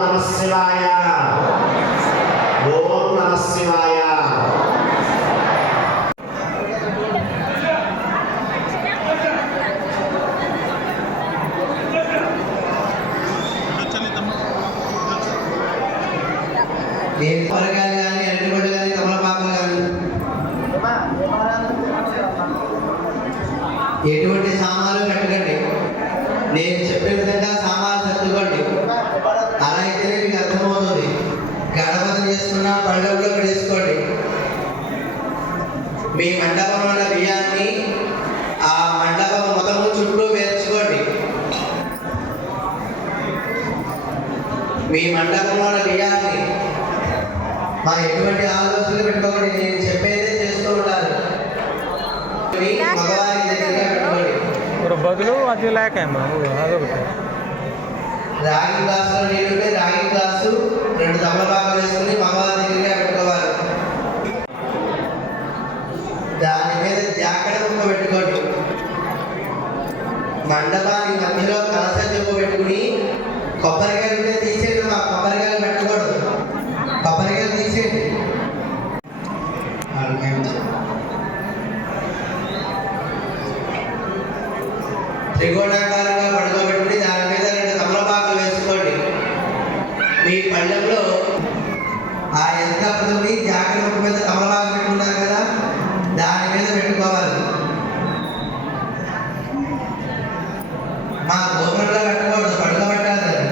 నమశివాయ ఓం నమశివాయ ఏ కూరగాయలు కానీ అరటిపళ్ళు కానీ తమలపాకులు కానీ ఎటువంటి సామాన్లు పెట్టకండి నేను చెప్పే విధంగా చేసుకున్న పళ్ళెంలో వేసుకోండి మీ మండపంలో ఉన్న బియ్యాన్ని ఆ మండపం మొత్తము చుట్టూ వేర్చుకోండి. మీ మండపంలో ఉన్న బియ్యాన్ని మా ఎటువంటి ఆలోచనలు పెట్టుకోండి నేను చెప్పేదే చేస్తూ ఉండాలి ఇవి మగవారి దగ్గరగా పెట్టుకోండి. బదులు అది లేక అదొకటి. రాగి గ్లాసులో నీళ్ళు రాగి గ్లాసు రెండు తమలపాకు వేసుకుని మగవారి దగ్గరికి పెట్టుకోవాలి. దాని మీద జాకెట్ ముక్క పెట్టుకోండి. మండపానికి మధ్యలో కలస చెప్పు పెట్టుకుని కొబ్బరికాయలు ఉంటే తీసేయండి మా కొబ్బరికాయలు పెట్టకూడదు కొబ్బరికాయలు తీసేయండి త్రికోణాకారంగా పడుకోబెట్టుకుని దాని మీద రెండు తమలపాకులు వేసుకోండి మీ పళ్ళెంలో ఆ ఎంత పదుని జాకెట్ ముక్క మీద తమలపాకు పెట్టుకున్నారు కదా దాని మీద పెట్టుకోవాలి మా గోపురంలో పెట్టకూడదు పడుకోబెట్టాలి అది.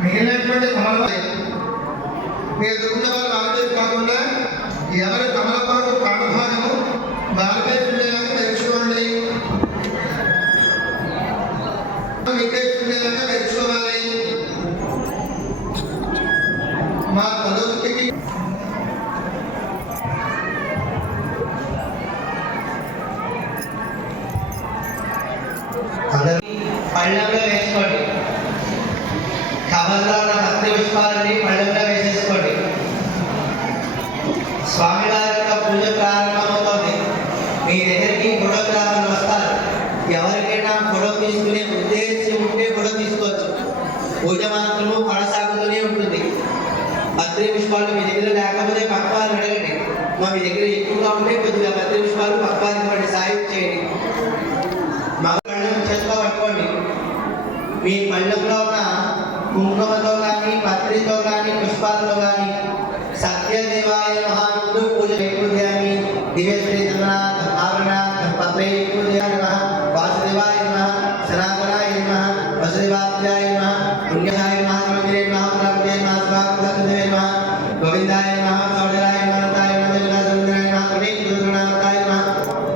మిగిలినటువంటి కమలపాకు మీరు దొరికిన వాళ్ళు ఆలోచన కాకుండా ఎవరి కమలపాకు ప్రాణభాగము బాలపై ఉండేలాగా పెంచుకోండి మీకే ఉండేలాగా పెంచుకోవాలి మా పదవికి అందరూ పళ్ళెంలో వేసుకోండి కవర్లో ఉన్న భక్తి పుష్పాలని పళ్ళెంలో వేసేసుకోండి స్వామివారి యొక్క పూజ ప్రారంభమవుతుంది. మీ దగ్గరికి ఫోటోగ్రాఫర్లు వస్తారు. ఎవరికైనా ఫోటో తీసుకునే ఉద్దేశం ఉంటే ఫోటో తీసుకోవచ్చు. పూజ మాత్రము కొనసాగుతూనే ఉంటుంది. భద్రి పుష్పాలు మీ దగ్గర లేకపోతే పక్వాలు అడగండి. మా మీ దగ్గర ఎక్కువగా ఉంటే కొద్దిగా భద్రి పుష్పాలు పక్వానికి ఇవ్వండి సాయం చేయండి. మగ చేతిలో పట్టుకోండి. మీ పళ్ళెంలో ఉన్న కుంకుమతో కానీ పత్రితో కానీ పుష్పాలతో కానీ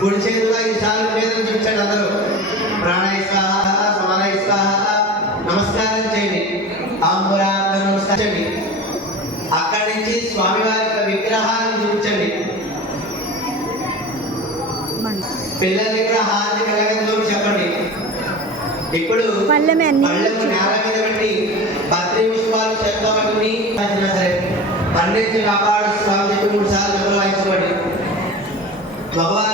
కుడి చేతిలో ఈ సార్లు మీద చూపించండి అందరూ. ప్రాణాయ స్వాహ సమానాయ స్వాహ. నమస్కారం చేయండి. ఆంబురాంత నమస్కరించండి. అక్కడి నుంచి స్వామివారి యొక్క విగ్రహాన్ని చూపించండి. పిల్లల దగ్గర హారతి కలగంలో చెప్పండి. ఇప్పుడు పళ్ళెం నేల మీద పెట్టి భద్రి పట్టుకుని అయినా సరే పండించి కాపాడు స్వామి చెప్పి మూడు సార్లు వాయించుకోండి మగవారు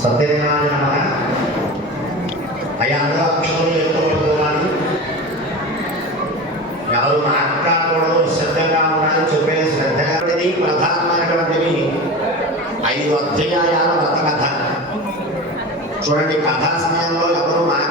సత్యనారాయణ నమః అయ్యా అందరూ అక్షరం ఎత్తుకోవాలి ఎవరు మాట్లాడకూడదు శ్రద్ధగా ఉండాలని చెప్పే శ్రద్ధగా ప్రధానమైనటువంటివి ఐదు అధ్యాయాల వ్రత కథ చూడండి కథా సమయంలో ఎవరు మాట్లాడటం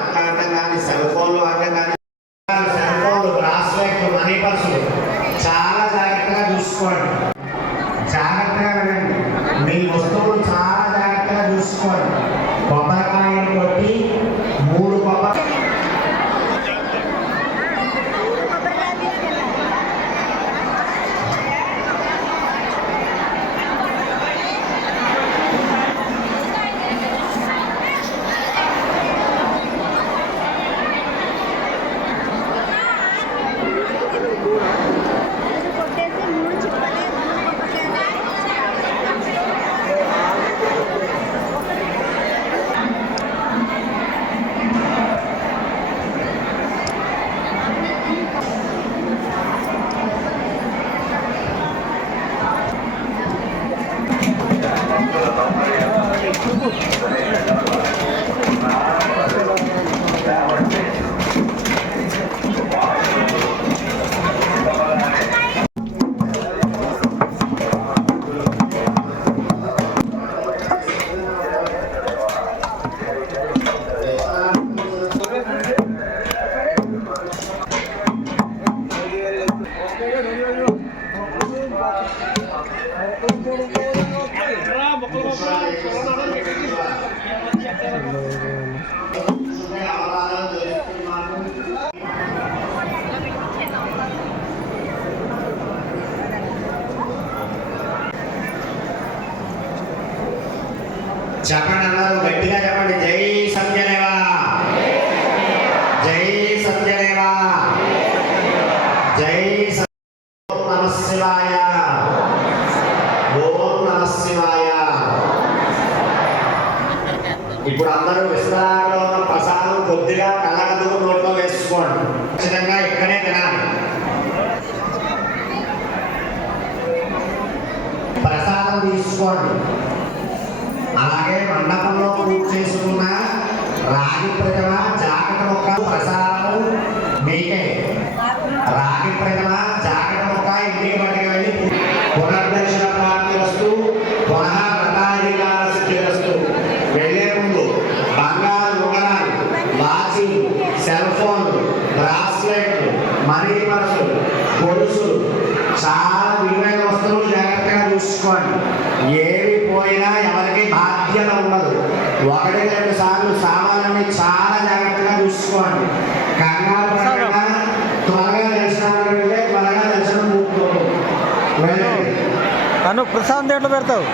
చెప్పండి అన్నారు గట్టిగా చెప్పండి జై ఇప్పుడు అందరూ విశ్రాంతిలో చాలా విలువైన వస్తువులు జాగ్రత్తగా చూసుకోండి. ఏవి పోయినా ఎవరికి బాధ్యత ఉండదు. ఒకటి రెండు సార్లు సామాన్లని చాలా జాగ్రత్తగా చూసుకోండి. కంగారు పడకుండా త్వరగా దర్శనానికి వెళ్తే త్వరగా దర్శనం ముక్కు ప్రశాంత్ ఎట్లా పెడతావు?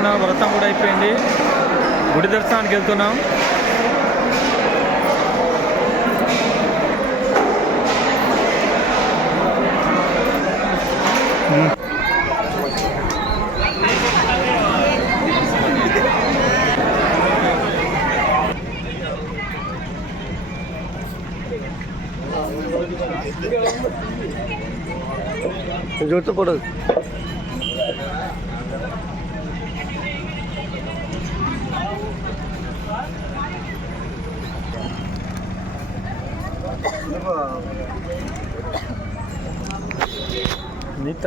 తీసుకున్నాం వ్రతం కూడా అయిపోయింది. గుడి దర్శనానికి వెళ్తున్నాం. చూడకూడదు కూడా నీత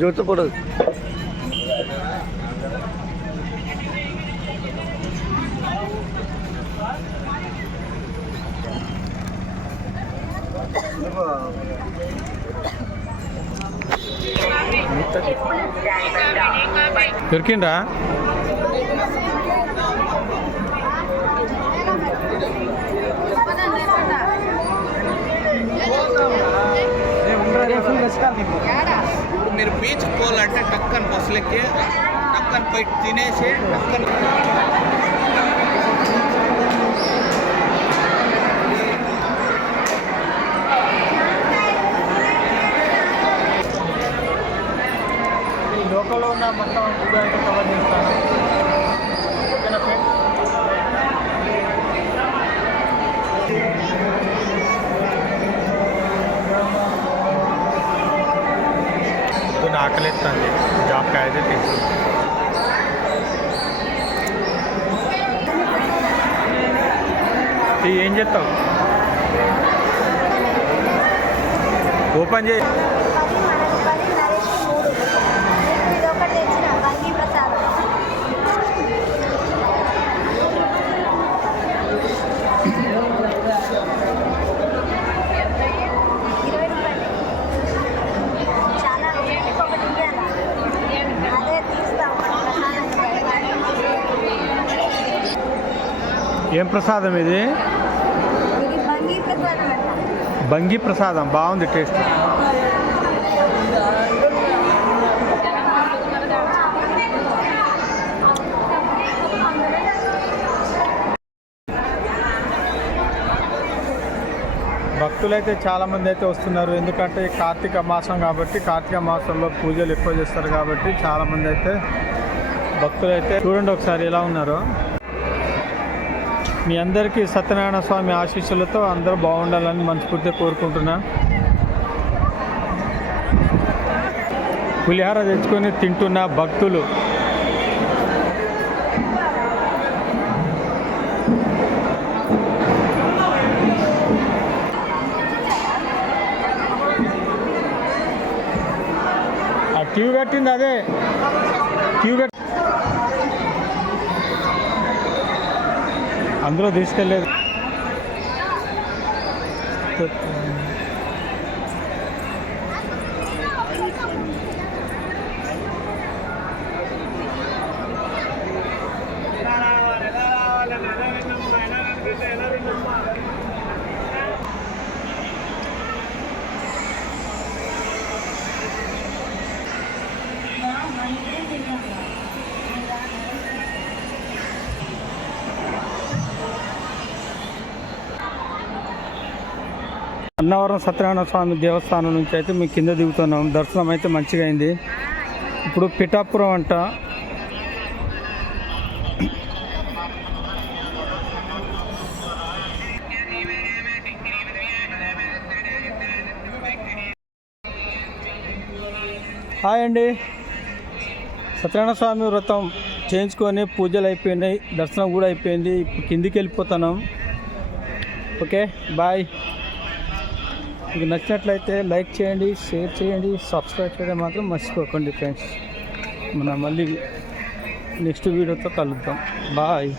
చూస్తూ కూడా దొరికిందా మీరు బీచ్ పోవాలంటే టక్కన్ బస్సులెక్కి టక్కన్ పోయి తినేసి టక్కన్ మొత్తం గుడి అయితే కవర్ చేస్తాను ఓకేనా ఫ్రెండ్ పొద్దున్న ఆకలి ఎత్తుంది జాబ్కాయ అయితే తీసుకు ఈ ఏం చేస్తావు ఓపెన్ చేయి ఏం ప్రసాదం ఇది? బంగి ప్రసాదం బాగుంది టేస్ట్. భక్తులు అయితే చాలామంది అయితే వస్తున్నారు. ఎందుకంటే కార్తీక మాసం కాబట్టి కార్తీక మాసంలో పూజలు ఎక్కువ చేస్తారు కాబట్టి చాలామంది అయితే భక్తులు అయితే చూడండి ఒకసారి ఎలా ఉన్నారో. మీ అందరికీ సత్యనారాయణ స్వామి ఆశీస్సులతో అందరూ బాగుండాలని మనస్ఫూర్తిగా కోరుకుంటున్నా. పులిహార తెచ్చుకొని తింటున్న భక్తులు. ఆ ట్యూ కట్టింది అదే. ట్యూ అందులో తీసుకెళ్ళేది. అన్నవరం సత్యనారాయణ స్వామి దేవస్థానం నుంచి అయితే మేము కింద దిగుతున్నాం. దర్శనం అయితే మంచిగా అయింది. ఇప్పుడు పిఠాపురం అంట. హాయ్ అండి. సత్యనారాయణ స్వామి వ్రతం చేయించుకొని పూజలు అయిపోయినాయి. దర్శనం కూడా అయిపోయింది. ఇప్పుడు కిందికి వెళ్ళిపోతున్నాం. Okay bye. మీకు నచ్చినట్లయితే లైక్ చేయండి షేర్ చేయండి సబ్స్క్రైబ్ చేయడం మాత్రం మర్చిపోకండి ఫ్రెండ్స్. మనం మళ్ళీ నెక్స్ట్ వీడియోతో కలుద్దాం. బాయ్.